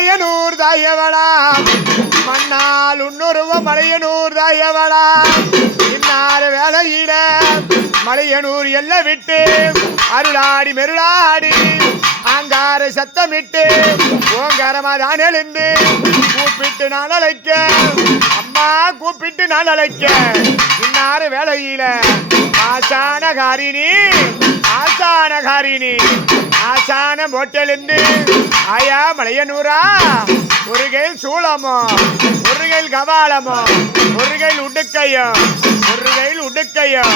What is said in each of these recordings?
மலையனூர் தாயவளா மண்ணால் உன்னுருவ மலையனூர் தாயவளா இன்னாறு வேலையில மலையனூர் எல்லை விட்டு அருளாடி மெருளாடி ஆங்கார சத்தமிட்டு ஓங்காரமாதான் எழுந்து கூப்பிட்டு நான் அழைக்க அம்மா கூப்பிட்டு நான் அழைக்க இன்னாறு வேலையில ஆசானகாரிணி ஆசானகாரிணி ஆசான போட்டெழுந்து ஆயா மலையனூரா ஒரு கையில் சூளமோ ஒரு கையில் கபாலமோ ஒரு கையில் உடுக்கையும் ஒரு கையில் உடுக்கையும்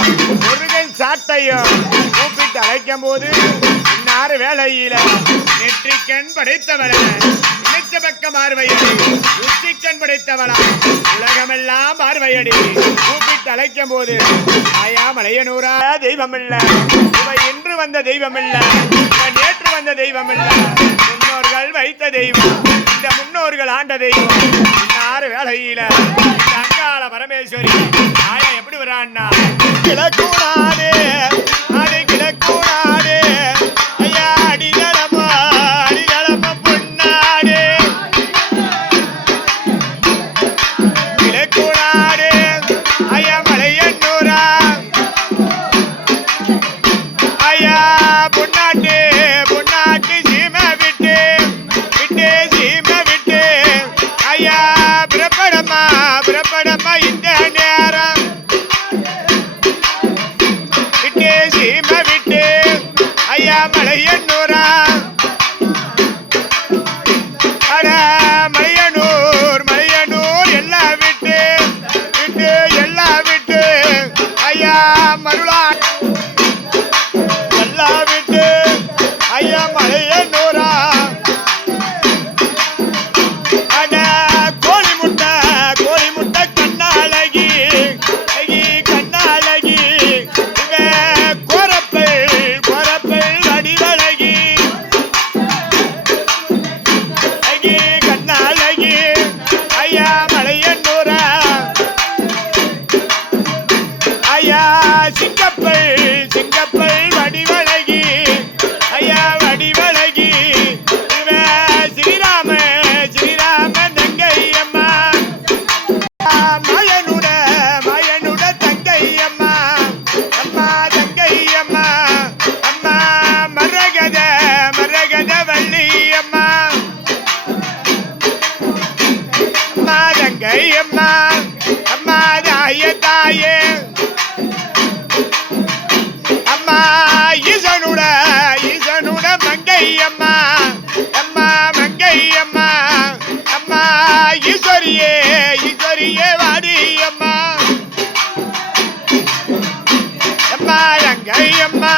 ஒரு கையில் சாட்டையும் கூப்பிட்டு அழைக்கும் போது இன்னாறு வேலையில நெற்றிக்கண் படைத்தவள நினைச்ச பக்கம் பார்வையடி உச்சிக்கண் படைத்தவளா உலகமெல்லாம் பார்வையடி கூப்பிட்டு அழைக்கும் போது ஆயா மலையனூரா தெய்வம் இல்ல இவ இன்று வந்த தெய்வம் இல்ல இவ நேற்று வந்த தெய்வம் இல்ல முன்னோர்கள் வைத்த தெய்வம் இந்த முன்னோர்கள் ஆண்ட தெய்வம் இன்னாறு வேலையில இந்த அங்காள பரமேஸ்வரி ஆயா எப்படி வரான்னா கிழக்கூடாது அது கிழக்கூடாது ஐயா அடிதளமா அடிதளமா பொன்னாடு கிழக்கூடாது ஐயா மலையனூரா ஐயா பொன்னாட்டு பொன்னாட்டு சீமை விட்டு விட்டு சீமை விட்டு ஐயா புறப்படமா புறப்படமா இந்த நேரம் விட்டு சீமை விட்டு ஐயா மலையனூரா அட மலையனூர் மலையனூர் எல்லாம் விட்டு விட்டு எல்லாம் விட்டு ஐயா மருளா எல்லாம் விட்டு ஐயா மலையனூரா அட கோழி முட்டை கண்ணாழகி கண்ணாழகி கோரப்பல் அடிவழகி கண்ணாழகி ஐயா மலையனூரா ஐயா சிங்கப்பல் வடிவழகி ஐயா வடிவழகி ஸ்ரீராம தங்கையம்மா மயனுட தங்கையம்மா அம்மா தங்கையம்மா அம்மா மரகத வள்ளியம்மா அம்மா தங்கையம்மா அம்மா தாயே அம்மா ஈசனுட மங்கையம்மா அம்மா மங்கையம்மா அம்மா ஈஸ்வரியே வாடியம்மா அம்மா தங்கையம்மா